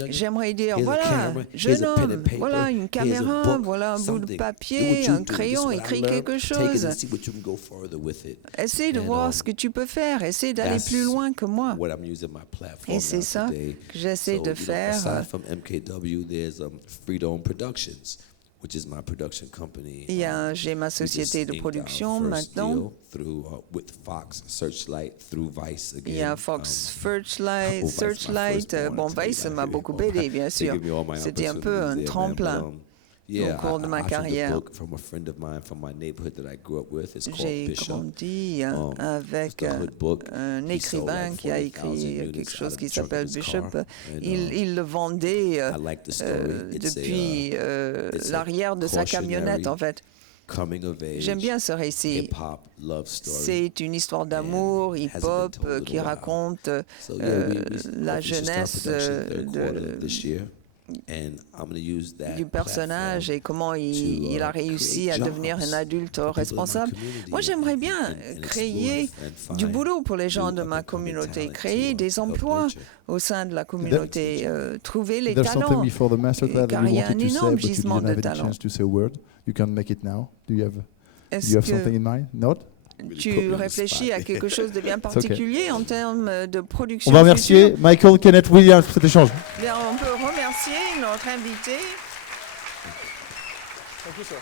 J'aimerais dire, voilà, jeune homme, voilà une caméra, voilà un bout de papier, un crayon, écris quelque chose. Essaye de voir ce que tu peux faire, essaye d'aller plus loin que moi. Et c'est ça que j'essaie de faire. J'ai ma société de production maintenant. Il y a Fox Searchlight. Bon, Vice m'a beaucoup aidé, bien sûr. C'était un peu un tremplin au cours de ma carrière. J'ai grandi avec un écrivain qui a écrit quelque chose qui s'appelle Bishop. Il le vendait depuis l'arrière de sa camionnette, en fait. J'aime bien ce récit. C'est une histoire d'amour, hip-hop, qui raconte la jeunesse du personnage et comment il a réussi à devenir un adulte responsable. Moi, j'aimerais bien créer du boulot pour les gens de ma communauté, créer des emplois au sein de la communauté, trouver les talents, car il y a un énorme gisement de talents. Est-ce que tu réfléchis à quelque chose de bien particulier en termes de production? On va remercier Michael Kenneth Williams pour cet échange. Bien, on peut remercier notre invité. Thank you, sir.